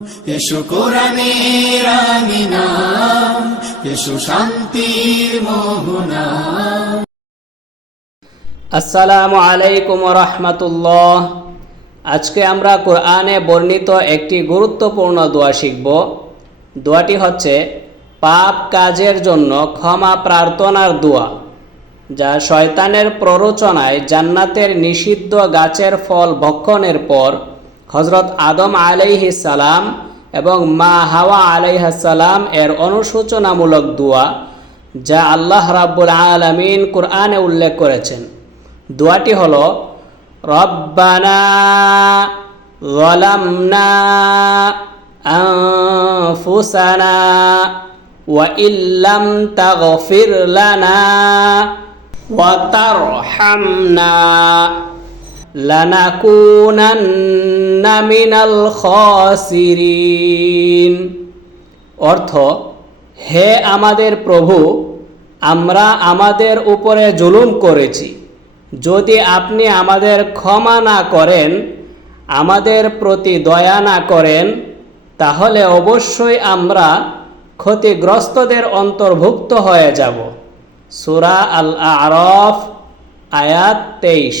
এসো কোরআনের আমিনা, এসো শান্তির মোহনা। আসসালামু আলাইকুম রাহমাতুল্লাহ। আজকে আমরা কোরআনে বর্ণিত একটি গুরুত্বপূর্ণ দোয়া শিখব। দোয়াটি হচ্ছে পাপ কাজের জন্য ক্ষমা প্রার্থনার দোয়া, যা শয়তানের প্ররোচনায় জান্নাতের নিষিদ্ধ গাছের ফল ভক্ষণের পর হযরত আদম আলাইহিস সালাম এবং মা হাওয়া আলাইহিস সালাম এর অনুশোচনামূলক দোয়া, যা আল্লাহ রাব্বুল আলামিন কোরআনে উল্লেখ করেছেন। দোয়াটি হলো রব্বানা যালামনা আনফুসানা ওয়া ইল্লাম তাগফির লানা ওয়া তারহামনা লানাকুনান্না মিনাল খাসিরিন। অর্থ, হে আমাদের প্রভু, আমরা আমাদের উপরে জুলুম করেছি। যদি আপনি আমাদের ক্ষমা না করেন, আমাদের প্রতি দয়া না করেন, তাহলে অবশ্যই আমরা ক্ষতিগ্রস্তদের অন্তর্ভুক্ত হয়ে যাব। সূরা আল আরাফ আয়াত 23।